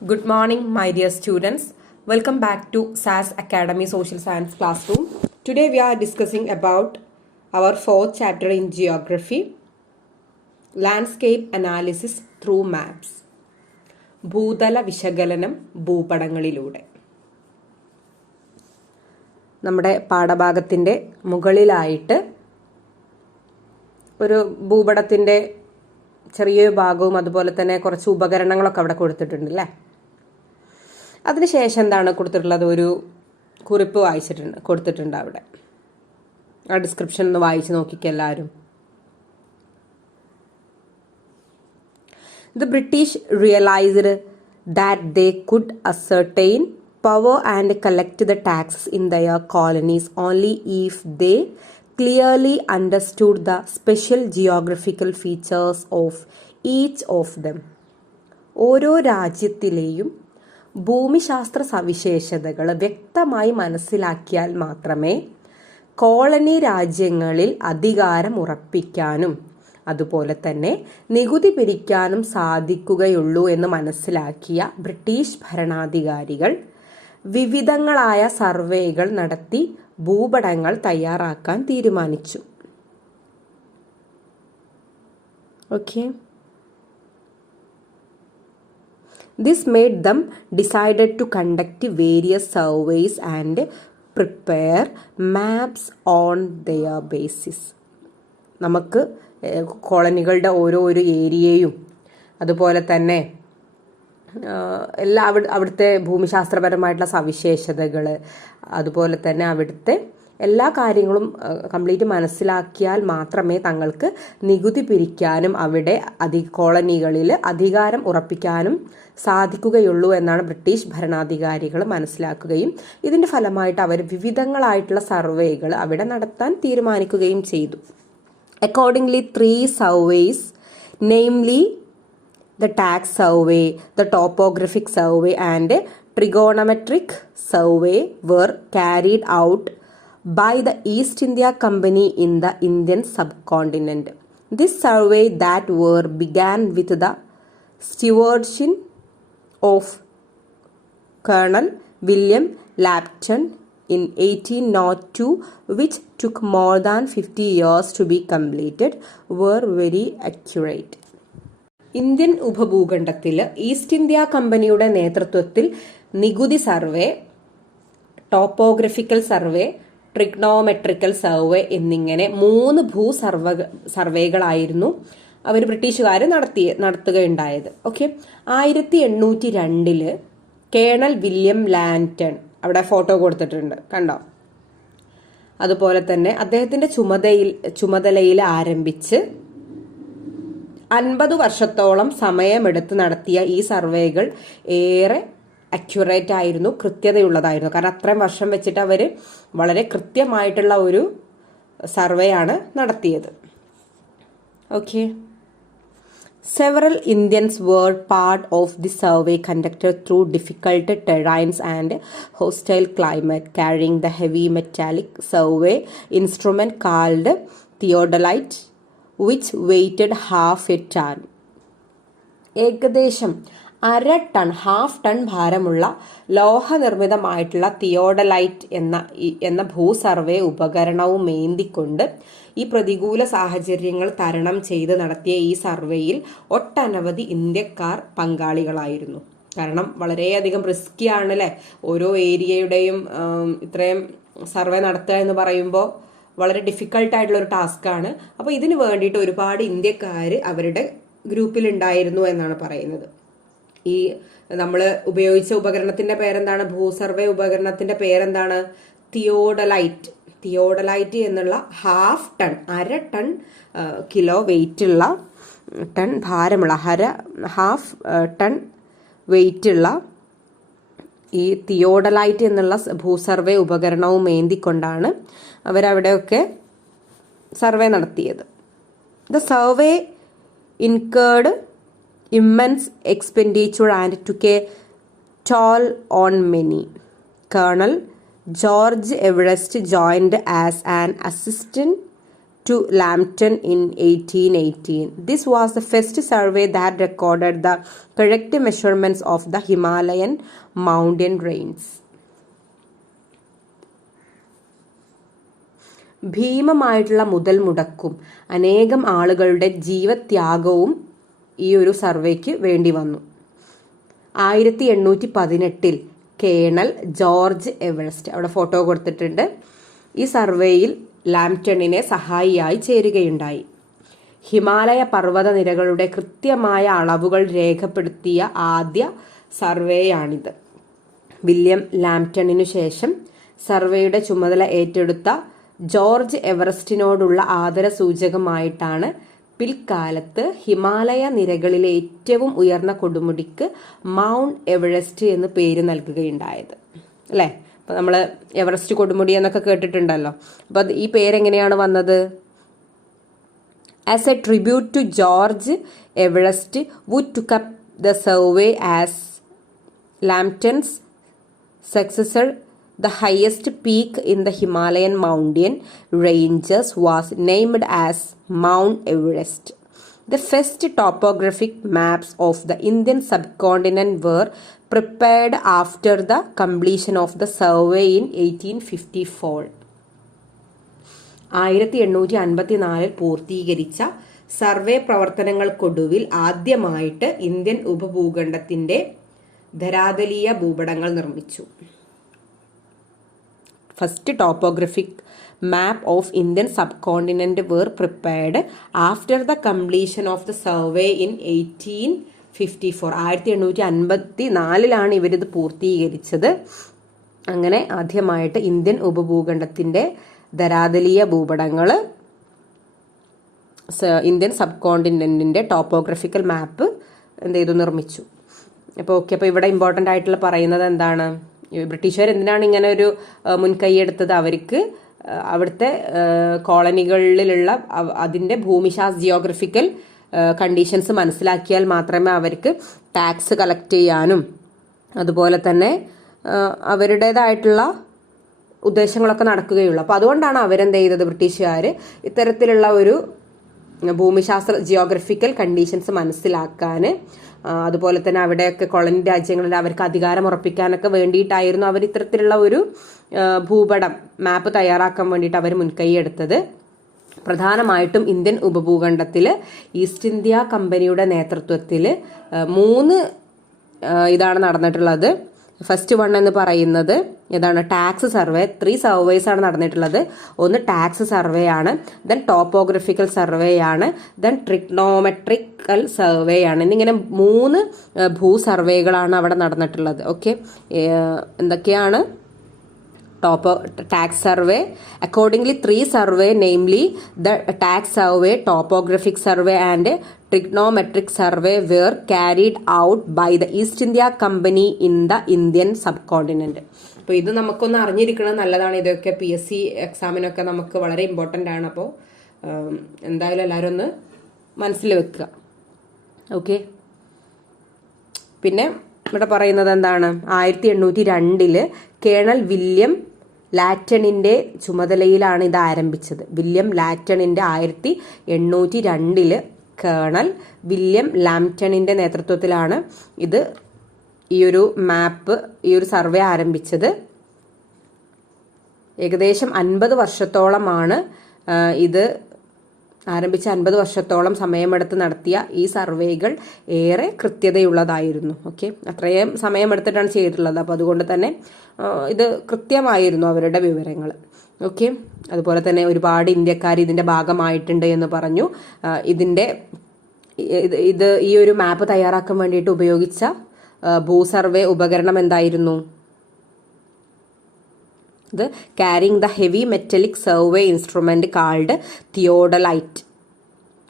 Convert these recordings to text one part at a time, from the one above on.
Good morning, my dear students. Welcome back to SAS Academy Social Science Classroom. Today we are discussing about our fourth chapter in Geography, Landscape Analysis through Maps. ഭൂതല വിശകലനം ഭൂപടങ്ങളിലൂടെ. നമ്മുടെ പാഠഭാഗത്തിൻ്റെ മുകളിലായിട്ട് ഒരു ഭൂപടത്തിൻ്റെ ചെറിയൊരു ഭാഗവും അതുപോലെ തന്നെ കുറച്ച് ഉപകരണങ്ങളൊക്കെ അവിടെ കൊടുത്തിട്ടുണ്ട് അല്ലേ. അതിനുശേഷം എന്താണ് കൊടുത്തിട്ടുള്ളത്, ഒരു കുറിപ്പ് കൊടുത്തിട്ടുണ്ട് അവിടെ. ആ ഡിസ്ക്രിപ്ഷൻ ഒന്ന് വായിച്ച് നോക്കിക്കുക എല്ലാവരും. The British realized that they could ascertain power and collect the taxes in their colonies only if they clearly understood the special geographical features of each of them. ഓരോ രാജ്യത്തിലെയും ഭൂമിശാസ്ത്ര സവിശേഷതകൾ വ്യക്തമായി മനസ്സിലാക്കിയാൽ മാത്രമേ കോളനി രാജ്യങ്ങളിൽ അധികാരം ഉറപ്പിക്കാനും അതുപോലെ തന്നെ നികുതി പിരിക്കാനും സാധിക്കുകയുള്ളൂ എന്ന് മനസ്സിലാക്കിയ ബ്രിട്ടീഷ് ഭരണാധികാരികൾ വിവിധങ്ങളായ സർവേകൾ നടത്തി ഭൂപടങ്ങൾ തയ്യാറാക്കാൻ തീരുമാനിച്ചു. Okay, this made them decided to conduct various surveys and prepare maps on their basis. നമുക്ക് കോളനികളുടെ ഓരോ ഏരിയയും അതുപോലെ തന്നെ അവിടുത്തെ ഭൂമിശാസ്ത്രപരമായിട്ടുള്ള സവിശേഷതകൾ അതുപോലെ തന്നെ അവിടുത്തെ എല്ലാ കാര്യങ്ങളും കംപ്ലീറ്റ് മനസ്സിലാക്കിയാൽ മാത്രമേ തങ്ങൾക്ക് നികുതി പിരിക്കാനും അവിടെ കോളനികളിൽ അധികാരം ഉറപ്പിക്കാനും സാധിക്കുകയുള്ളൂ എന്നാണ് ബ്രിട്ടീഷ് ഭരണാധികാരികൾ മനസ്സിലാക്കുകയും ഇതിൻ്റെ ഫലമായിട്ട് അവർ വിവിധങ്ങളായിട്ടുള്ള സർവേകൾ അവിടെ നടത്താൻ തീരുമാനിക്കുകയും ചെയ്തു. Accordingly, 3 surveys, namely the tax survey, the topographic survey and trigonometric survey were carried out by the East India Company in the Indian subcontinent. This survey that were began with the stewardship of Colonel William Lambton in 1802, which took more than 50 years to be completed, were very accurate. Indian ഉപഭൂഖണ്ഡത്തിൽ east India കമ്പനിയുടെ നേതൃത്വത്തിൽ നികുതി survey, topographical survey, trigonometrical survey എന്നിങ്ങനെ 3 സർവേകളായിരുന്നു അവർ ബ്രിട്ടീഷുകാർ നടത്തുകയുണ്ടായത്. Okay, 1802 colonel William Lambton, അവിടെ ഫോട്ടോ കൊടുത്തിട്ടുണ്ട് കണ്ടോ, അതുപോലെ തന്നെ അദ്ദേഹത്തിന്റെ ചുമതലയിൽ ആരംഭിച്ച് 50 വർഷത്തോളം സമയമെടുത്ത് നടത്തിയ ഈ സർവേകൾ ഏറെ അക്യുറേറ്റ് ആയിരുന്നു, കൃത്യതയുള്ളതായിരുന്നു. കാരണം അത്രയും വർഷം വെച്ചിട്ട് അവർ വളരെ കൃത്യമായിട്ടുള്ള ഒരു സർവേ ആണ് നടത്തിയത്. Okay, several Indians were part of the survey conducted through difficult terrains and hostile climate, carrying the heavy metallic survey instrument called theodolite, which weighed half a ton. ഏകദേശം 1/2 ടൺ, ഹാഫ് ടൺ ഭാരമുള്ള ലോഹനിർമ്മിതമായിട്ടുള്ള theodolite എന്ന ഭൂസർവേ ഉപകരണവും ഏന്തിക്കൊണ്ട് ഈ പ്രതികൂല സാഹചര്യങ്ങൾ തരണം ചെയ്ത് നടത്തിയ ഈ സർവേയിൽ ഒട്ടനവധി ഇന്ത്യക്കാർ പങ്കാളികളായിരുന്നു. കാരണം വളരെയധികം റിസ്കി ആണ് അല്ലേ, ഓരോ ഏരിയയുടെയും ഇത്രയും സർവേ നടത്തുക എന്ന് പറയുമ്പോൾ വളരെ ഡിഫിക്കൽട്ടായിട്ടുള്ള ഒരു ടാസ്ക്കാണ്. അപ്പോൾ ഇതിന് വേണ്ടിയിട്ട് ഒരുപാട് ഇന്ത്യക്കാർ അവരുടെ ഗ്രൂപ്പിലുണ്ടായിരുന്നു എന്നാണ് പറയുന്നത്. ഈ നമ്മൾ ഉപയോഗിച്ച ഉപകരണത്തിന്റെ പേരെന്താണ്, ഭൂസർവേ ഉപകരണത്തിന്റെ പേരെന്താണ്, തിയോഡലൈറ്റ് എന്നുള്ള ഹാഫ് ടൺ, 1/2 ടൺ കിലോ വെയിറ്റുള്ള, ടൺ ഭാരമുള്ള, ഹാഫ് ടൺ വെയിറ്റുള്ള ഈ തിയോഡലൈറ്റ് എന്നുള്ള ഭൂസർവേ ഉപകരണവും ഏന്തിക്കൊണ്ടാണ് അവരവിടെയൊക്കെ സർവേ നടത്തിയത്. The survey incurred immense expenditure and took a toll on many. Colonel George Everest joined as an assistant to Lambton in 1818. This was the first survey that recorded the correct measurements of the Himalayan mountain ranges. ഭീമമായിട്ടുള്ള മുതൽ മുടക്കും അനേകം ആളുകളുടെ ജീവത്യാഗവും ഈ ഒരു സർവേക്ക് വേണ്ടി വന്നു. 1818 colonel George Everest, അവിടെ photo കൊടുത്തിട്ടുണ്ട്, ഈ സർവേയിൽ ലാംപ്ടണിനെ സഹായിയായി ചേരുകയുണ്ടായി. ഹിമാലയ പർവ്വത നിരകളുടെ കൃത്യമായ അളവുകൾ രേഖപ്പെടുത്തിയ ആദ്യ സർവേയാണിത്. വില്യം ലാംപ്ടണിനു ശേഷം സർവേയുടെ ചുമതല ഏറ്റെടുത്ത ജോർജ് എവറസ്റ്റിനോടുള്ള ആദരസൂചകമായിട്ടാണ് പിൽക്കാലത്ത് ഹിമാലയ നിരകളിലെ ഏറ്റവും ഉയർന്ന കൊടുമുടിക്ക് മൗണ്ട് എവറസ്റ്റ് എന്ന് പേര് നൽകുകയുണ്ടായത്. അല്ലേ? അപ്പോൾ നമ്മൾ എവറസ്റ്റ് കൊടുമുടി എന്നൊക്കെ കേട്ടിട്ടുണ്ടല്ലോ. അപ്പോൾ ഈ പേരെങ്ങനെയാണ് വന്നത്? As a tribute to George Everest would took up the survey as Lambton's successor. The highest peak in the Himalayan mountain ranges was named as Mount Everest. The first topographic maps of the Indian subcontinent were prepared after the completion of the survey in 1854. 1854 പൂർത്തീകരിച്ച survey പ്രവർത്തനങ്ങൾക്കൊടുവിൽ ആദ്യമായിട്ട് Indian ഉപഭൂഖണ്ഡത്തിന്റെ ധരാതലീയ ഭൂപടങ്ങൾ നിർമ്മിച്ചു. First topographic map of Indian subcontinent were prepared after the completion of the survey in 1854. 1854 ഇവരിത് പൂർത്തീകരിച്ചത്. അങ്ങനെ ആദ്യമായിട്ട് Indian ഉപഭൂഖണ്ഡത്തിന്റെ ധരാതലീയ ഭൂപടങ്ങൾ ഇന്ത്യൻ സബ് കോണ്ടിനെന്റിന്റെ ടോപ്പോഗ്രഫിക്കൽ മാപ്പ് എന്ത് ചെയ്തു, നിർമ്മിച്ചു. അപ്പോൾ അപ്പോൾ ഇവിടെ ഇമ്പോർട്ടൻ്റ് ആയിട്ടുള്ള പറയുന്നത് എന്താണ്? ബ്രിട്ടീഷുകാർ എന്തിനാണ് ഇങ്ങനെ ഒരു മുൻകൈ എടുത്തത്? അവർക്ക് അവിടുത്തെ കോളനികളിലുള്ള അതിൻ്റെ ജിയോഗ്രഫിക്കൽ കണ്ടീഷൻസ് മനസ്സിലാക്കിയാൽ മാത്രമേ അവർക്ക് ടാക്സ് കളക്ട് ചെയ്യാനും അതുപോലെ തന്നെ അവരുടേതായിട്ടുള്ള ഉദ്ദേശങ്ങളൊക്കെ നടക്കുകയുള്ളൂ. അപ്പോൾ അതുകൊണ്ടാണ് അവരെന്ത് ചെയ്തത്, ബ്രിട്ടീഷുകാർ ഇത്തരത്തിലുള്ള ഒരു ജിയോഗ്രഫിക്കൽ കണ്ടീഷൻസ് മനസ്സിലാക്കാൻ, അതുപോലെ തന്നെ അവിടെയൊക്കെ കോളനി രാജ്യങ്ങളിൽ അവർക്ക് അധികാരം ഉറപ്പിക്കാനൊക്കെ വേണ്ടിയിട്ടായിരുന്നു അവർ ഇത്തരത്തിലുള്ള ഒരു ഭൂപടം മാപ്പ് തയ്യാറാക്കാൻ വേണ്ടിയിട്ട് അവർ മുൻകൈ എടുത്തത്. പ്രധാനമായിട്ടും ഇന്ത്യൻ ഉപഭൂഖണ്ഡത്തിൽ ഈസ്റ്റ് ഇന്ത്യ കമ്പനിയുടെ നേതൃത്വത്തിൽ 3 ഇതാണ് നടന്നിട്ടുള്ളത്. ഫസ്റ്റ് വൺ എന്ന് പറയുന്നത് ഏതാണ്? Tax survey. 3 സർവേസ് ആണ് നടന്നിട്ടുള്ളത്. ഒന്ന് ടാക്സ് സർവേ ആണ്, ദെൻ ടോപ്പോഗ്രഫിക്കൽ സർവേ ആണ്, ദെൻ ട്രിഗ്നോമെട്രിക്കൽ സർവേ ആണ്. എന്നിങ്ങനെ 3 ഭൂ സർവേകളാണ് അവിടെ നടന്നിട്ടുള്ളത്. ഓക്കെ, എന്തൊക്കെയാണ്? tax survey. Accordingly, 3 survey, namely the tax survey, topographic survey and trigonometric survey were carried out by the East India Company in the Indian subcontinent. അപ്പോൾ ഇത് നമുക്കൊന്ന് അറിഞ്ഞിരിക്കുന്നത് നല്ലതാണ്. ഇതൊക്കെ PSC എക്സാമിനൊക്കെ നമുക്ക് വളരെ ഇമ്പോർട്ടൻ്റ് ആണ്. അപ്പോൾ എന്തായാലും എല്ലാവരും ഒന്ന് മനസ്സിൽ വെക്കുക. ഓക്കെ, പിന്നെ ഇവിടെ പറയുന്നത് എന്താണ്? 1802 കേണൽ വില്യം ലാറ്റണിൻ്റെ ചുമതലയിലാണ് ഇത് ആരംഭിച്ചത്. വില്യം ലാറ്റണിൻ്റെ 1802 കേണൽ വില്യം ലാംപ്ടണിൻ്റെ നേതൃത്വത്തിലാണ് ഇത് ഈ ഒരു മാപ്പ്, ഈ ഒരു സർവേ ആരംഭിച്ചത്. ഏകദേശം 50 വർഷത്തോളമാണ് ഇത് ആരംഭിച്ച 50 വർഷത്തോളം സമയമെടുത്ത് നടത്തിയ ഈ സർവേകൾ ഏറെ കൃത്യതയുള്ളതായിരുന്നു. ഓക്കെ, അത്രയും സമയമെടുത്തിട്ടാണ് ചെയ്തിട്ടുള്ളത്. അപ്പോൾ അതുകൊണ്ട് തന്നെ ഇത് കൃത്യമായിരുന്നു അവരുടെ വിവരങ്ങൾ. ഓക്കെ, അതുപോലെ തന്നെ ഒരുപാട് ഇന്ത്യക്കാർ ഇതിൻ്റെ ഭാഗമായിട്ടുണ്ട് എന്ന് പറഞ്ഞു. ഈ ഒരു മാപ്പ് തയ്യാറാക്കാൻ വേണ്ടിയിട്ട് ഉപയോഗിച്ച ഭൂസർവേ ഉപകരണം എന്തായിരുന്നു? ഇത് carrying the heavy metallic survey instrument called theodolite.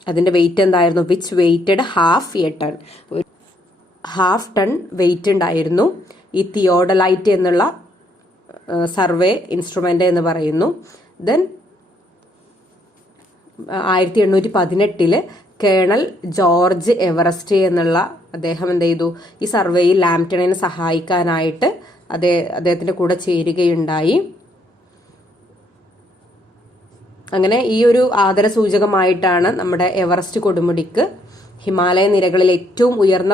അതിന്റെ വെയിറ്റ് എന്തായിരുന്നു? Which weighted half ton weight ഉണ്ടായിരുന്നു ഈ തിയോഡലൈറ്റ് എന്നുള്ള സർവേ ഇൻസ്ട്രുമെന്റ് എന്ന് പറയുന്നു. ദെൻ 1818 കേണൽ ജോർജ് എവറസ്റ്റ് എന്നുള്ള അദ്ദേഹം എന്ത് ചെയ്തു? ഈ സർവേയിൽ ലാംപ്ടണിനെ സഹായിക്കാനായിട്ട് അദ്ദേഹത്തിന്റെ കൂടെ ചേരുകയുണ്ടായി. അങ്ങനെ ഈ ഒരു ആദരസൂചകമായിട്ടാണ് നമ്മുടെ എവറസ്റ്റ് കൊടുമുടിക്ക്, ഹിമാലയ നിരകളിൽ ഏറ്റവും ഉയർന്ന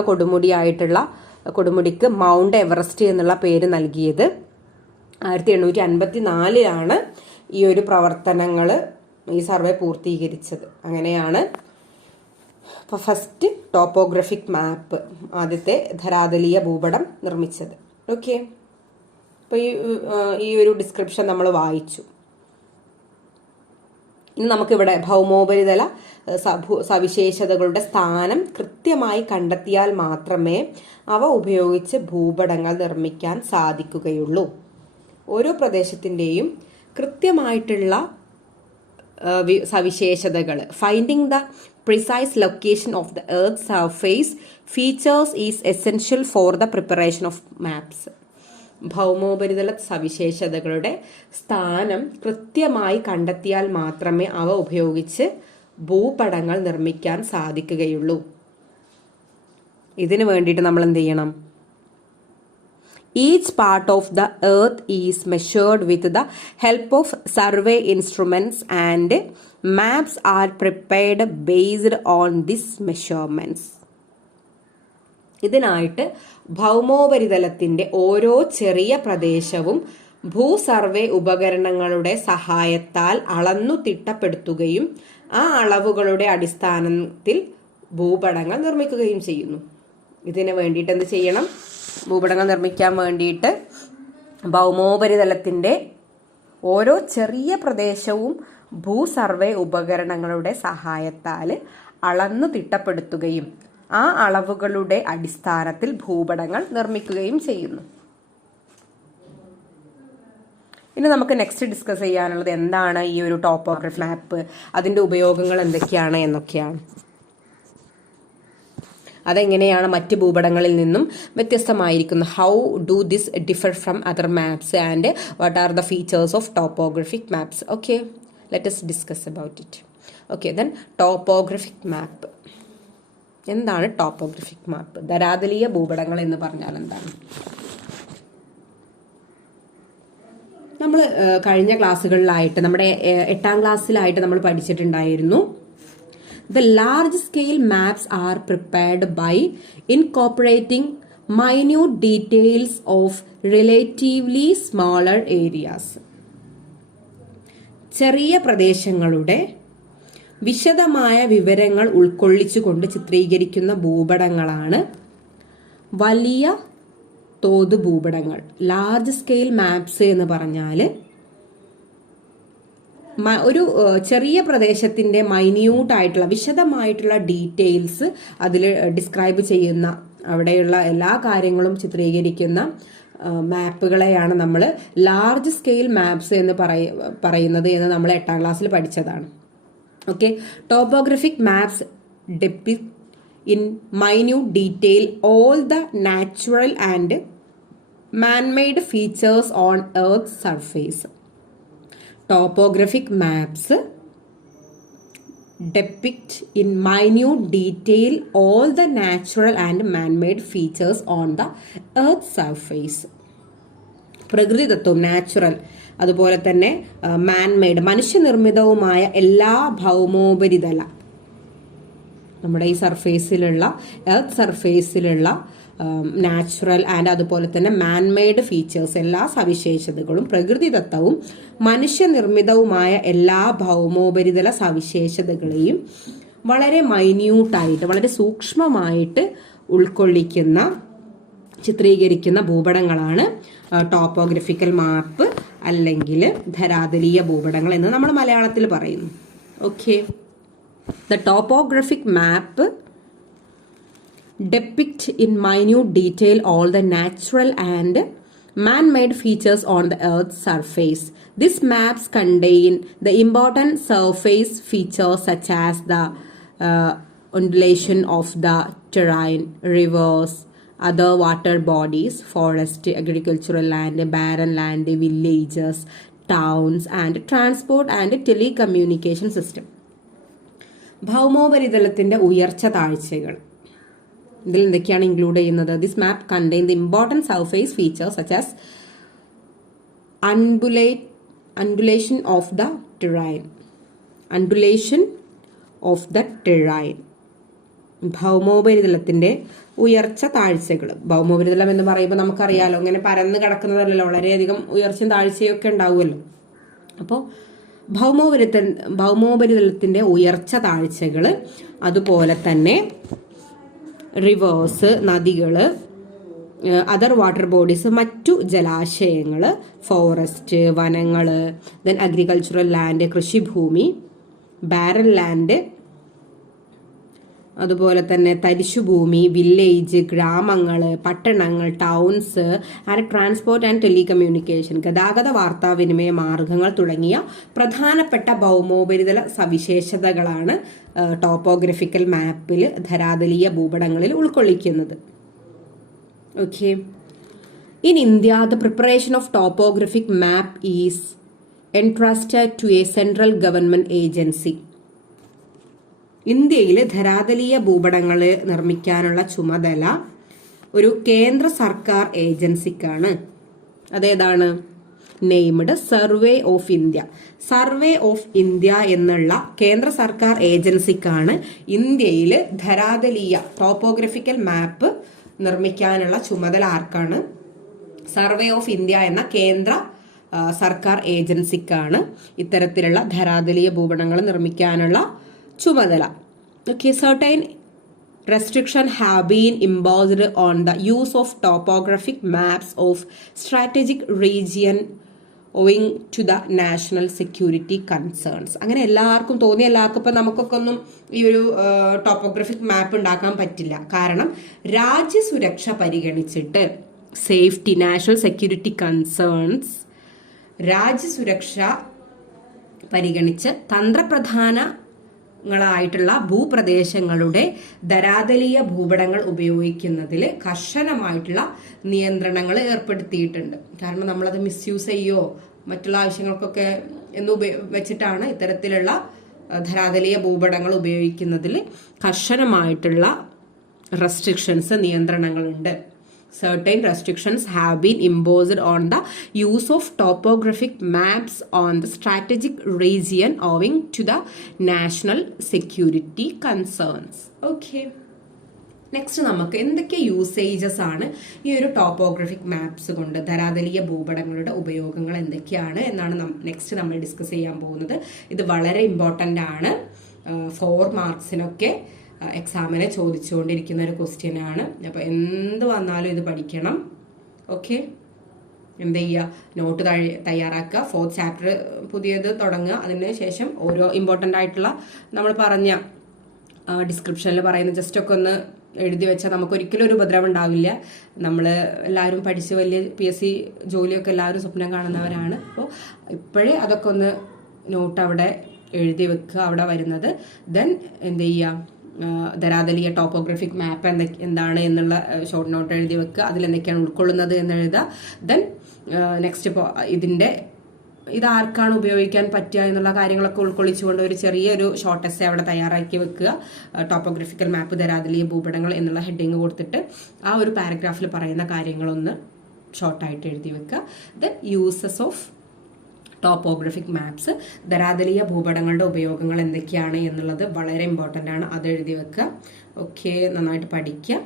കൊടുമുടിക്ക് മൗണ്ട് എവറസ്റ്റ് എന്നുള്ള പേര് നൽകിയത്. 1854 ഈ ഒരു പ്രവർത്തനങ്ങൾ, ഈ സർവേ പൂർത്തീകരിച്ചത്. അങ്ങനെയാണ് ഫസ്റ്റ് ടോപ്പോഗ്രഫിക് മാപ്പ്, ആദ്യത്തെ ധരാതലീയ ഭൂപടം നിർമ്മിച്ചത്. ഓക്കെ, അപ്പോൾ ഈ ഒരു ഡിസ്ക്രിപ്ഷൻ നമ്മൾ വായിച്ചു. ഇനി നമുക്കിവിടെ ഭൗമോപരിതല സവിശേഷതകളുടെ സ്ഥാനം കൃത്യമായി കണ്ടെത്തിയാൽ മാത്രമേ അവ ഉപയോഗിച്ച് ഭൂപടങ്ങൾ നിർമ്മിക്കാൻ സാധിക്കുകയുള്ളൂ. ഓരോ പ്രദേശത്തിൻ്റെയും കൃത്യമായിട്ടുള്ള സവിശേഷതകൾ, finding the precise location of the earth surface features is essential for the preparation of maps. ഭൗമോപരിതല സവിശേഷതകളുടെ സ്ഥാനം കൃത്യമായി കണ്ടെത്തിയാൽ മാത്രമേ അവ ഉപയോഗിച്ച് ഭൂപടങ്ങൾ നിർമ്മിക്കാൻ സാധിക്കുകയുള്ളൂ. ഇതിനു വേണ്ടിയിട്ട് നമ്മൾ എന്ത് ചെയ്യണം? Each part of the earth is measured with the help of survey instruments and maps are prepared based on these measurements. ഇതിനായിട്ട് ഭൗമോപരിതലത്തിന്റെ ഓരോ ചെറിയ പ്രദേശവും ഭൂസർവേ ഉപകരണങ്ങളുടെ സഹായത്താൽ അളന്നു തിട്ടപ്പെടുത്തുകയും ആ അളവുകളുടെ അടിസ്ഥാനത്തിൽ ഭൂപടങ്ങൾ നിർമ്മിക്കുകയും ചെയ്യുന്നു. ഇതിന് വേണ്ടിയിട്ട് എന്ത് ചെയ്യണം? ഭൂപടങ്ങൾ നിർമ്മിക്കാൻ വേണ്ടിയിട്ട് ഭൗമോപരിതലത്തിൻ്റെ ഓരോ ചെറിയ പ്രദേശവും ഭൂസർവേ ഉപകരണങ്ങളുടെ സഹായത്താൽ അളന്നു തിട്ടപ്പെടുത്തുകയും ആ അളവുകളുടെ അടിസ്ഥാനത്തിൽ ഭൂപടങ്ങൾ നിർമ്മിക്കുകയും ചെയ്യുന്നു. ഇനി നമുക്ക് നെക്സ്റ്റ് ഡിസ്കസ് ചെയ്യാനുള്ളത് എന്താണ് ഈ ഒരു ടോപ്പോഗ്രഫി മാപ്പ്, അതിൻ്റെ ഉപയോഗങ്ങൾ എന്തൊക്കെയാണ് എന്നൊക്കെയാണ്. അതെങ്ങനെയാണ് മറ്റ് ഭൂപടങ്ങളിൽ നിന്നും വ്യത്യസ്തമായിരിക്കുന്നത്? How do this differ from other maps and what are the features of topographic maps? Okay, let us discuss about it. Okay, then topographic map. എന്താണ് ടോപ്പോഗ്രഫിക് മാപ്പ്? ധരാതലീയ ഭൂപടങ്ങൾ എന്ന് പറഞ്ഞാൽ എന്താണ്? നമ്മൾ കഴിഞ്ഞ ക്ലാസ്സുകളിലായിട്ട്, നമ്മുടെ 8ാം ക്ലാസ്സിലായിട്ട് നമ്മൾ പഠിച്ചിട്ടുണ്ടായിരുന്നു. The large scale maps are prepared by incorporating minute details of relatively smaller areas. ചെറിയ പ്രദേശങ്ങളുടെ വിശദമായ വിവരങ്ങൾ ഉൾക്കൊള്ളിച്ചുകൊണ്ട് ചിത്രീകരിക്കുന്ന ഭൂപടങ്ങളാണ് വലിയ തോത് ഭൂപടങ്ങൾ. ലാർജ് സ്കെയിൽ മാപ്സ് എന്ന് പറഞ്ഞാൽ ഒരു ചെറിയ പ്രദേശത്തിൻ്റെ മൈന്യൂട്ടായിട്ടുള്ള വിശദമായിട്ടുള്ള ഡീറ്റെയിൽസ് അതിൽ ഡിസ്ക്രൈബ് ചെയ്യുന്ന, അവിടെയുള്ള എല്ലാ കാര്യങ്ങളും ചിത്രീകരിക്കുന്ന മാപ്പുകളെയാണ് നമ്മൾ ലാർജ് സ്കെയിൽ മാപ്സ് എന്ന് പറയുന്നത് എന്ന് നമ്മൾ 8ാം ക്ലാസ്സിൽ പഠിച്ചതാണ്. Okay, topographic maps depict in minute detail all the natural and man-made features on Earth's surface. Topographic maps depict in minute detail all the natural and man-made features on the Earth's surface. പ്രകൃതിദത്തവും natural, അതുപോലെ തന്നെ manmade മനുഷ്യനിർമ്മിതവുമായ എല്ലാ ഭൗമോപരിതല, നമ്മുടെ ഈ സർഫേസിലുള്ള earth സർഫേസിലുള്ള നാച്ചുറൽ ആൻഡ് അതുപോലെ തന്നെ മാൻമെയ്ഡ് ഫീച്ചേഴ്സ്, എല്ലാ സവിശേഷതകളും പ്രകൃതിദത്തവും മനുഷ്യനിർമ്മിതവുമായ എല്ലാ ഭൗമോപരിതല സവിശേഷതകളെയും വളരെ മൈന്യൂട്ടായിട്ട്, വളരെ സൂക്ഷ്മമായിട്ട് ഉൾക്കൊള്ളിക്കുന്ന, ചിത്രീകരിക്കുന്ന ഭൂപടങ്ങളാണ് ടോപ്പോഗ്രഫിക്കൽ മാപ്പ് അല്ലെങ്കിൽ ധരാതലീയ ഭൂപടങ്ങൾ എന്ന് നമ്മൾ മലയാളത്തിൽ പറയുന്നു. Okay, the topographic map depict in minute detail all the natural and man-made features on the Earth's surface. These maps contain the important surface features such as the undulation of the terrain, rivers, other water bodies, forest, agricultural land, barren land, villages, towns, and transport and telecommunication system. ഭൗമോപരിതലത്തിൻ്റെ ഉയർച്ച താഴ്ചകൾ ഇതിൽ എന്തൊക്കെയാണ് include ചെയ്യുന്നത്? This map contain the important surface features such as undulation of the terrain, undulation of the terrain. ഭൗമോപരിതലത്തിന്റെ ഉയർച്ച താഴ്ചകൾ. ഭൗമോപരിതലം എന്ന് പറയുമ്പോൾ നമുക്കറിയാലോ, ഇങ്ങനെ പരന്ന് കിടക്കുന്നതല്ലല്ലോ, വളരെയധികം ഉയർച്ചയും താഴ്ചയും ഒക്കെ ഉണ്ടാവുമല്ലോ. അപ്പോൾ ഭൗമോപരിതലത്തിന്റെ ഉയർച്ച താഴ്ചകൾ, അതുപോലെ തന്നെ റിവേഴ്സ്, നദികള്, അതർ വാട്ടർ ബോഡീസ്, മറ്റു ജലാശയങ്ങൾ, ഫോറസ്റ്റ്, വനങ്ങള്, ദെൻ അഗ്രികൾച്ചറൽ ലാൻഡ്, കൃഷിഭൂമി, ബാരൽ ലാൻഡ്, അതുപോലെ തന്നെ തരിശുഭൂമി, വില്ലേജ്, ഗ്രാമങ്ങൾ, പട്ടണങ്ങൾ, towns and transport and telecommunication, ഗതാഗത വാർത്താവിനിമയ മാർഗങ്ങൾ തുടങ്ങിയ പ്രധാനപ്പെട്ട ഭൗമോപരിതല സവിശേഷതകളാണ് ടോപ്പോഗ്രഫിക്കൽ മാപ്പിൽ ധരാതലീയ ഭൂപടങ്ങളിൽ ഉൾക്കൊള്ളിക്കുന്നത്. Okay. In India the preparation of topographic map is entrusted to a central government agency. ഇന്ത്യയിൽ ധരാതലീയ ഭൂപടങ്ങൾ നിർമ്മിക്കാനുള്ള ചുമതല ഒരു കേന്ദ്ര സർക്കാർ ഏജൻസിക്കാണ്. അതേതാണ്? Named survey of India. Survey of India എന്നുള്ള കേന്ദ്ര സർക്കാർ ഏജൻസിക്കാണ് ഇന്ത്യയിൽ ധരാതലീയ ടോപ്പോഗ്രഫിക്കൽ മാപ്പ് നിർമ്മിക്കാനുള്ള ചുമതല. ആർക്കാണ്? സർവേ ഓഫ് ഇന്ത്യ എന്ന കേന്ദ്ര സർക്കാർ ഏജൻസിക്കാണ് ഇത്തരത്തിലുള്ള ധരാതലീയ ഭൂപടങ്ങൾ നിർമ്മിക്കാനുള്ള ചുമതല. Okay. Certain restriction have been imposed on the use of topographic maps of strategic region owing to the national security concerns. അങ്ങനെ എല്ലാവർക്കും തോന്നി, എല്ലാവർക്കും ഇപ്പം നമുക്കൊക്കെ ഒന്നും ഈ ഒരു ടോപ്പോഗ്രഫിക് മാപ്പ് ഉണ്ടാക്കാൻ പറ്റില്ല. കാരണം രാജ്യസുരക്ഷ പരിഗണിച്ചിട്ട്, സേഫ്റ്റി, നാഷണൽ സെക്യൂരിറ്റി കൺസേൺസ്, രാജ്യസുരക്ഷ പരിഗണിച്ച് തന്ത്രപ്രധാനങ്ങളായിട്ടുള്ള ഭൂപ്രദേശങ്ങളുടെ ധരാതലീയ ഭൂപടങ്ങൾ ഉപയോഗിക്കുന്നതിൽ കർശനമായിട്ടുള്ള നിയന്ത്രണങ്ങൾ ഏർപ്പെടുത്തിയിട്ടുണ്ട്. കാരണം നമ്മളത് മിസ്യൂസ് ചെയ്യോ മറ്റുള്ള ആവശ്യങ്ങൾക്കൊക്കെ എന്ന് വെച്ചിട്ടാണ് ഇത്തരത്തിലുള്ള ധരാതലീയ ഭൂപടങ്ങൾ ഉപയോഗിക്കുന്നതിൽ കർശനമായിട്ടുള്ള restrictions, നിയന്ത്രണങ്ങളുണ്ട്. Certain restrictions have been imposed on the use of topographic maps on the strategic region owing to the national security concerns. Okay. Next നമുക്ക് എന്തൊക്കെ യൂസേജസ് ആണ് ഈ ഒരു ടോപ്പോഗ്രഫിക് മാപ്സ് കൊണ്ട്, ധരാതലീയ ഭൂപടങ്ങളുടെ ഉപയോഗങ്ങൾ എന്തൊക്കെയാണ് എന്നാണ് നെക്സ്റ്റ് നമ്മൾ ഡിസ്കസ് ചെയ്യാൻ പോകുന്നത്. ഇത് വളരെ ഇമ്പോർട്ടൻ്റ് ആണ്. 4 മാർക്സിനൊക്കെ എക്സാമിനെ ചോദിച്ചുകൊണ്ടിരിക്കുന്ന ഒരു ക്വസ്റ്റ്യൻ ആണ്. അപ്പോൾ എന്ത് വന്നാലും ഇത് പഠിക്കണം. ഓക്കെ. എന്ത് ചെയ്യുക? നോട്ട് തയ്യാറാക്കുക. 4th ചാപ്റ്റർ പുതിയത് തുടങ്ങുക. അതിന് ശേഷം ഓരോ ഇമ്പോർട്ടൻ്റ് ആയിട്ടുള്ള നമ്മൾ പറഞ്ഞ ഡിസ്ക്രിപ്ഷനിൽ പറയുന്ന ജസ്റ്റ് ഒക്കെ ഒന്ന് എഴുതി വെച്ചാൽ നമുക്കൊരിക്കലും ഒരു ഉപദ്രവം ഉണ്ടാവില്ല. നമ്മൾ എല്ലാവരും പഠിച്ച് വലിയ PSC ജോലിയൊക്കെ എല്ലാവരും സ്വപ്നം കാണുന്നവരാണ്. അപ്പോൾ ഇപ്പോഴേ അതൊക്കെ ഒന്ന് നോട്ട് അവിടെ എഴുതി വെക്കുക, അവിടെ വരുന്നത്. ദെൻ എന്ത് ചെയ്യുക? ധരാതലീയ ടോപ്പോഗ്രഫിക് മാപ്പ് എന്താണ് എന്നുള്ള ഷോർട്ട് നോട്ട് എഴുതി വെക്കുക. അതിലെന്തൊക്കെയാണ് ഉൾക്കൊള്ളുന്നത് എന്ന് എഴുതുക. ദെൻ നെക്സ്റ്റ് ഇപ്പോൾ ഇതാർക്കാണ് ഉപയോഗിക്കാൻ പറ്റുക എന്നുള്ള കാര്യങ്ങളൊക്കെ ഉൾക്കൊള്ളിച്ചുകൊണ്ട് ഒരു ചെറിയൊരു ഷോർട്ട് എസ്സേ അവിടെ തയ്യാറാക്കി വെക്കുക. ടോപ്പോഗ്രഫിക്കൽ മാപ്പ്, ധരാതലീയ ഭൂപടങ്ങൾ എന്നുള്ള ഹെഡിങ് കൊടുത്തിട്ട് ആ ഒരു പാരഗ്രാഫിൽ പറയുന്ന കാര്യങ്ങളൊന്ന് ഷോർട്ടായിട്ട് എഴുതി വെക്കുക. Then uses of topographic maps, ധരാതലീയ ഭൂപടങ്ങളുടെ ഉപയോഗങ്ങൾ എന്തൊക്കെയാണ് എന്നുള്ളത് വളരെ ഇമ്പോർട്ടൻ്റ് ആണ്. അത് എഴുതി വെക്കുക. ഓക്കെ. നന്നായിട്ട് പഠിക്കുക.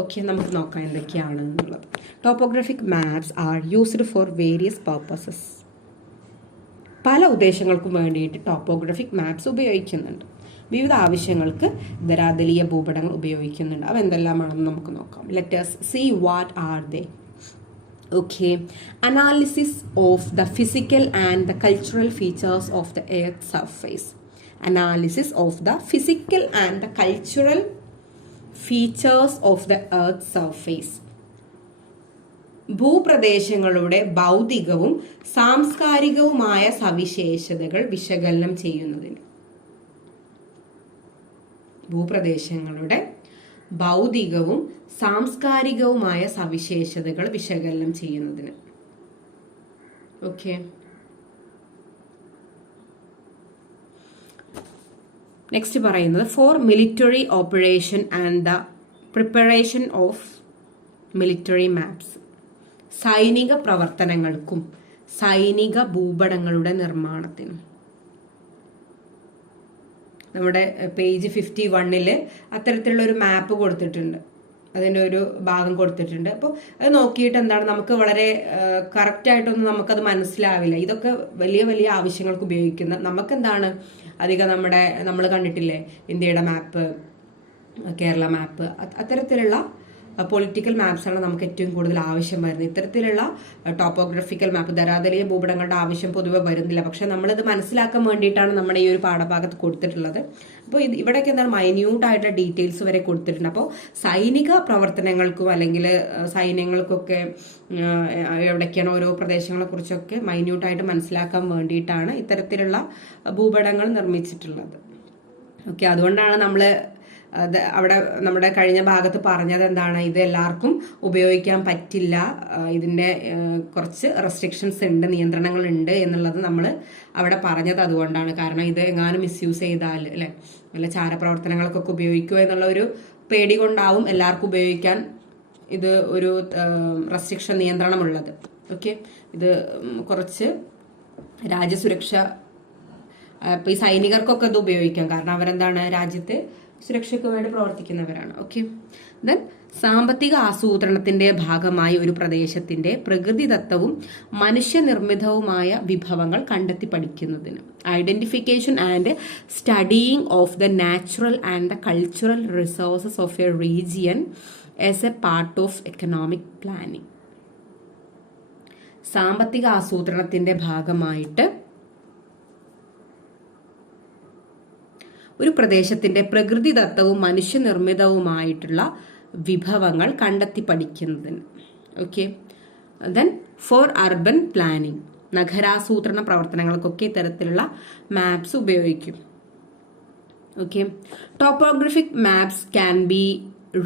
ഓക്കെ. നമുക്ക് നോക്കാം എന്തൊക്കെയാണ് എന്നുള്ളത്. Topographic maps are used for various purposes. പല ഉദ്ദേശങ്ങൾക്കും വേണ്ടിയിട്ട് ടോപ്പോഗ്രഫിക് മാപ്സ് ഉപയോഗിക്കുന്നുണ്ട്. വിവിധ ആവശ്യങ്ങൾക്ക് ധരാതലീയ ഭൂപടങ്ങൾ ഉപയോഗിക്കുന്നുണ്ട്. അവ എന്തെല്ലാമാണെന്ന് നമുക്ക് നോക്കാം. Let's see what are they. Okay. Analysis of the physical and the cultural features of the Earth's surface. Analysis of the physical and the cultural features of the Earth's surface. ഭൂപ്രദേശങ്ങളുടെ ഭൗതികവും സാംസ്കാരികവുമായ സവിശേഷതകൾ വിശകലനം ചെയ്യുന്നതിന്. ഭൂപ്രദേശങ്ങളുടെ ഭൗതികവും സാംസ്കാരികവുമായ സവിശേഷതകൾ വിശകലനം ചെയ്യുന്നതിന്. ഓക്കെ. നെക്സ്റ്റ് പറയുന്നത് four military operation and the preparation of military maps. സൈനിക പ്രവർത്തനങ്ങൾക്കും സൈനിക ഭൂപടങ്ങളുടെ നിർമ്മാണത്തിനും. നമ്മുടെ പേജ് 51 അത്തരത്തിലുള്ള ഒരു മാപ്പ് കൊടുത്തിട്ടുണ്ട്, അതിൻ്റെ ഒരു ഭാഗം കൊടുത്തിട്ടുണ്ട്. അപ്പോൾ അത് നോക്കിയിട്ട് എന്താണ് നമുക്ക് വളരെ കറക്റ്റായിട്ടൊന്നും നമുക്കത് മനസ്സിലാവില്ല. ഇതൊക്കെ വലിയ വലിയ ആവശ്യങ്ങൾക്ക് ഉപയോഗിക്കുന്ന നമുക്കെന്താണ് അധികം നമ്മൾ കണ്ടിട്ടില്ലേ ഇന്ത്യയുടെ മാപ്പ്, കേരള മാപ്പ്, അത്തരത്തിലുള്ള പൊളിറ്റിക്കൽ മാപ്സാണ് നമുക്ക് ഏറ്റവും കൂടുതൽ ആവശ്യം വരുന്നത്. ഇത്തരത്തിലുള്ള ടോപ്പോഗ്രഫിക്കൽ മാപ്പ്, ധരാതലീയ ഭൂപടങ്ങളുടെ ആവശ്യം പൊതുവെ വരുന്നില്ല. പക്ഷെ നമ്മളിത് മനസ്സിലാക്കാൻ വേണ്ടിയിട്ടാണ് നമ്മുടെ ഈ ഒരു പാഠഭാഗത്ത് കൊടുത്തിട്ടുള്ളത്. അപ്പോൾ ഇവിടെയൊക്കെ എന്താണ് മൈന്യൂട്ടായിട്ടുള്ള ഡീറ്റെയിൽസ് വരെ കൊടുത്തിട്ടുണ്ട്. അപ്പോൾ സൈനിക പ്രവർത്തനങ്ങൾക്കും അല്ലെങ്കിൽ സൈന്യങ്ങൾക്കൊക്കെ എവിടേക്കാണ് ഓരോ പ്രദേശങ്ങളെ കുറിച്ചൊക്കെ മൈന്യൂട്ടായിട്ട് മനസ്സിലാക്കാൻ വേണ്ടിയിട്ടാണ് ഇത്തരത്തിലുള്ള ഭൂപടങ്ങൾ നിർമ്മിച്ചിട്ടുള്ളത്. ഓക്കെ, അതുകൊണ്ടാണ് നമ്മൾ അവിടെ നമ്മുടെ കഴിഞ്ഞ ഭാഗത്ത് പറഞ്ഞത് എന്താണ്, ഇത് എല്ലാവർക്കും ഉപയോഗിക്കാൻ പറ്റില്ല, ഇതിൻ്റെ കുറച്ച് റെസ്ട്രിക്ഷൻസ് ഉണ്ട്, നിയന്ത്രണങ്ങൾ ഉണ്ട് എന്നുള്ളത് നമ്മൾ അവിടെ പറഞ്ഞത് അതുകൊണ്ടാണ്. കാരണം ഇത് എങ്ങാനും മിസ്യൂസ് ചെയ്താൽ അല്ലെ, വല്ല ചാരപ്രവർത്തനങ്ങൾക്കൊക്കെ ഉപയോഗിക്കുമോ എന്നുള്ള ഒരു പേടി കൊണ്ടാവും എല്ലാവർക്കും ഉപയോഗിക്കാൻ ഇത് ഒരു റെസ്ട്രിക്ഷൻ നിയന്ത്രണമുള്ളത്. ഓക്കെ, ഇത് കുറച്ച് രാജ്യസുരക്ഷ, ഇപ്പം ഈ സൈനികർക്കൊക്കെ ഇത് ഉപയോഗിക്കാം, കാരണം അവരെന്താണ് രാജ്യത്തെ സുരക്ഷയ്ക്ക് വേണ്ടി പ്രവർത്തിക്കുന്നവരാണ്. ഓക്കെ, ദെൻ സാമ്പത്തിക ആസൂത്രണത്തിന്റെ ഭാഗമായി ഒരു പ്രദേശത്തിന്റെ പ്രകൃതിദത്തവും മനുഷ്യനിർമ്മിതവുമായ വിഭവങ്ങൾ കണ്ടെത്തി പഠിക്കുന്നതിന് identification and studying of the natural and the cultural resources of A region as A part of economic planning. സാമ്പത്തിക ആസൂത്രണത്തിന്റെ ഭാഗമായിട്ട് ഒരു പ്രദേശത്തിന്റെ പ്രകൃതിദത്തവും മനുഷ്യനിർമ്മിതവുമായിട്ടുള്ള വിഭവങ്ങൾ കണ്ടെത്തി പഠിക്കുന്നതിന്. Okay, then for urban planning, നഗരാസൂത്രണ പ്രവർത്തനങ്ങൾക്കൊക്കെ ഇത്തരത്തിലുള്ള മാപ്സ് ഉപയോഗിക്കും. Okay, topographic maps can be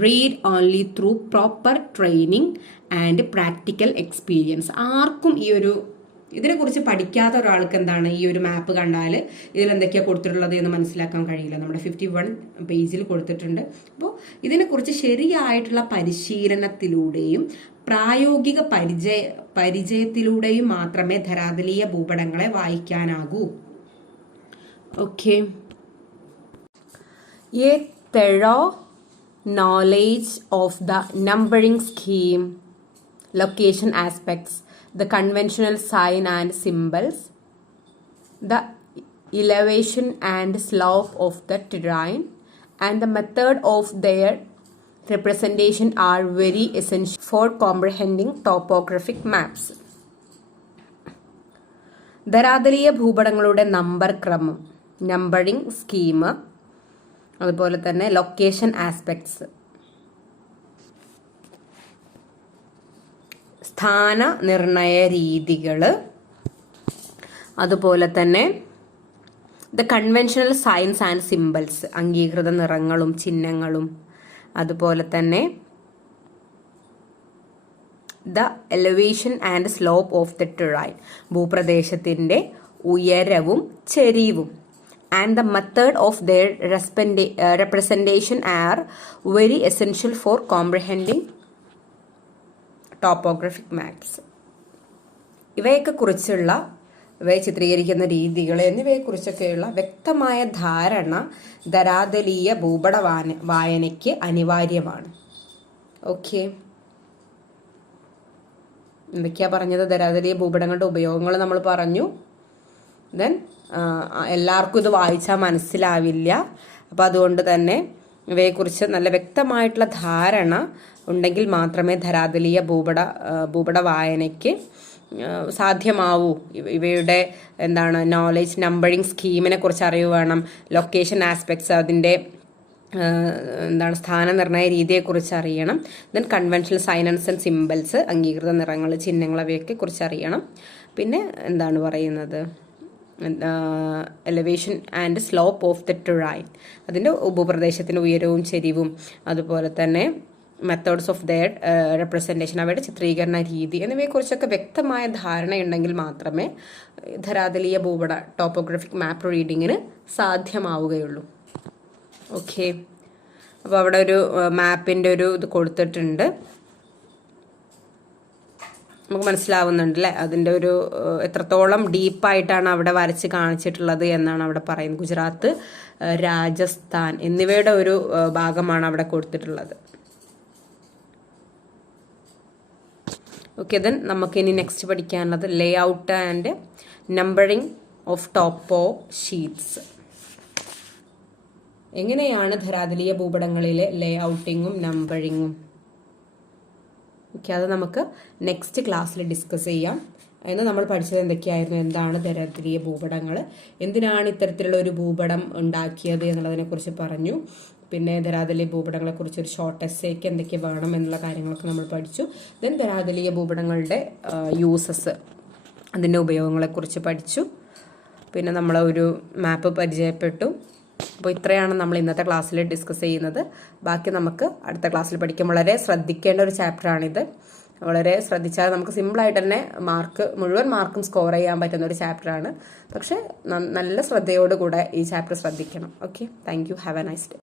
read only through proper training and practical experience. ആർക്കും ഇതിനെക്കുറിച്ച് പഠിക്കാത്ത ഒരാൾക്ക് എന്താണ് ഈ ഒരു മാപ്പ് കണ്ടാൽ ഇതിൽ എന്തൊക്കെയാണ് കൊടുത്തിട്ടുള്ളത് എന്ന് മനസ്സിലാക്കാൻ കഴിയില്ല. നമ്മുടെ 51 പേജിൽ കൊടുത്തിട്ടുണ്ട്. അപ്പോൾ ഇതിനെക്കുറിച്ച് ശരിയായിട്ടുള്ള പരിശീലനത്തിലൂടെയും പ്രായോഗിക പരിചയത്തിലൂടെയും മാത്രമേ ധരാതലീയ ഭൂപടങ്ങളെ വായിക്കാനാകൂ. Okay, a thorough knowledge of the numbering scheme, location aspects, the conventional sign and symbols, the elevation and slope of the terrain, and the method of their representation are very essential for comprehending topographic maps. ധരാതലീയ ഭൂപടങ്ങളുടെ number ക്രമം, numbering scheme, അതുപോലെ തന്നെ location aspects, സ്ഥാന നിർണയ രീതികൾ, അതുപോലെ തന്നെ the conventional signs and symbols, അംഗീകൃത നിറങ്ങളും ചിഹ്നങ്ങളും, അതുപോലെ തന്നെ the elevation and slope of the terrain, ഭൂപ്രദേശത്തിൻ്റെ ഉയരവും ചെരിവും, and the method of their representation are very essential for comprehending topographic maps. ഇവയെ ചിത്രീകരിക്കുന്ന രീതികൾ എന്നിവയെക്കുറിച്ചൊക്കെയുള്ള വ്യക്തമായ ധാരണ ധരാതലീയ ഭൂപട വായനയ്ക്ക് അനിവാര്യമാണ്. ഓക്കെ, എന്തൊക്കെയാ പറഞ്ഞത്? ധരാതലീയ ഭൂപടങ്ങളുടെ ഉപയോഗങ്ങൾ നമ്മൾ പറഞ്ഞു. ദെൻ എല്ലാവർക്കും ഇത് വായിച്ചാൽ മനസ്സിലാവില്ല. അപ്പോൾ അതുകൊണ്ട് തന്നെ ഇവയെക്കുറിച്ച് നല്ല വ്യക്തമായിട്ടുള്ള ധാരണ ഉണ്ടെങ്കിൽ മാത്രമേ ധരാതലീയ ഭൂപട വായനയ്ക്ക് സാധ്യമാവൂ. ഇവയുടെ നോളേജ്, നമ്പറിംഗ് സ്കീമിനെ കുറിച്ച് അറിവ് വേണം, ലൊക്കേഷൻ ആസ്പെക്ട്സ്, അതിൻ്റെ സ്ഥാനനിർണയ രീതിയെക്കുറിച്ച് അറിയണം. Then conventional signs and symbols, അംഗീകൃത നിറങ്ങൾ, ചിഹ്നങ്ങൾ, അവയൊക്കെ കുറിച്ച് അറിയണം. പിന്നെ പറയുന്നത് elevation and slope of the terrain, അതിൻ്റെ ഭൂപ്രദേശത്തിൻ്റെ ഉയരവും ചെരിവും, അതുപോലെ തന്നെ മെത്തേഡ്സ് ഓഫ് ദെയർ റെപ്രസെൻറ്റേഷൻ, അവയുടെ ചിത്രീകരണ രീതി എന്നിവയെക്കുറിച്ചൊക്കെ വ്യക്തമായ ധാരണയുണ്ടെങ്കിൽ മാത്രമേ ധരാതലീയ ഭൂപട ടോപ്പോഗ്രഫിക് മാപ്പ് റീഡിങ്ങിന് സാധ്യമാവുകയുള്ളൂ. ഓക്കെ, അപ്പോൾ അവിടെ ഒരു മാപ്പിൻ്റെ ഒരു ഇത് കൊടുത്തിട്ടുണ്ട്. നമുക്ക് മനസ്സിലാവുന്നുണ്ട് അല്ലേ അതിൻ്റെ ഒരു എത്രത്തോളം ഡീപ്പായിട്ടാണ് അവിടെ വരച്ച് കാണിച്ചിട്ടുള്ളത് എന്നാണ് അവിടെ പറയുന്നത്. ഗുജറാത്ത്, രാജസ്ഥാൻ എന്നിവയുടെ ഒരു ഭാഗമാണ് അവിടെ കൊടുത്തിട്ടുള്ളത്. ഓക്കെ, ദെൻ നമുക്കിനി നെക്സ്റ്റ് പഠിക്കാനുള്ളത് layout and numbering of topo sheets. എങ്ങനെയാണ് ധരാതലീയ ഭൂപടങ്ങളിലെ ലേ ഔട്ടിങ്ങും നമ്പറിങ്ങും? ഓക്കെ, അത് നമുക്ക് നെക്സ്റ്റ് ക്ലാസ്സിൽ ഡിസ്കസ് ചെയ്യാം. എന്ന് നമ്മൾ പഠിച്ചത് എന്തൊക്കെയായിരുന്നു, എന്താണ് ധരാതലീയ ഭൂപടങ്ങൾ, എന്തിനാണ് ഇത്തരത്തിലുള്ള ഒരു ഭൂപടം ഉണ്ടാക്കിയത് എന്നുള്ളതിനെക്കുറിച്ച് പറഞ്ഞു. പിന്നെ ധരാതലീയ ഭൂപടങ്ങളെക്കുറിച്ച് ഒരു ഷോർട്ട് എസ്സേക്ക് എന്തൊക്കെ വേണം എന്നുള്ള കാര്യങ്ങളൊക്കെ നമ്മൾ പഠിച്ചു. ദെൻ ധരാതലീയ ഭൂപടങ്ങളുടെ യൂസസ്, അതിൻ്റെ ഉപയോഗങ്ങളെക്കുറിച്ച് പഠിച്ചു. പിന്നെ നമ്മൾ ഒരു മാപ്പ് പരിചയപ്പെട്ടു. അപ്പോൾ ഇത്രയാണ് നമ്മൾ ഇന്നത്തെ ക്ലാസ്സിൽ ഡിസ്കസ് ചെയ്യുന്നത്. ബാക്കി നമുക്ക് അടുത്ത ക്ലാസ്സിൽ പഠിക്കും. വളരെ ശ്രദ്ധിക്കേണ്ട ഒരു ചാപ്റ്ററാണിത്. വളരെ ശ്രദ്ധിച്ചാൽ നമുക്ക് സിമ്പിളായിട്ട് തന്നെ മുഴുവൻ മാർക്കും സ്കോർ ചെയ്യാൻ പറ്റുന്ന ഒരു ചാപ്റ്ററാണ്. പക്ഷേ നല്ല ശ്രദ്ധയോടുകൂടെ ഈ ചാപ്റ്റർ ശ്രദ്ധിക്കണം. Okay, thank you. Have A nice day.